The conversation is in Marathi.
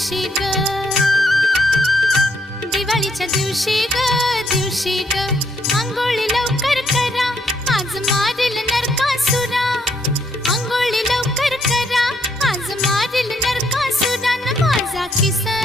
दिवशी ग, दिवाळीच्या दिवशी ग, दिवशी ग, अंघोळी लवकर करा, आज मारेल नरकासुरा. अंघोळी लवकर करा, आज मारेल नरकासुरा. न माझा किसन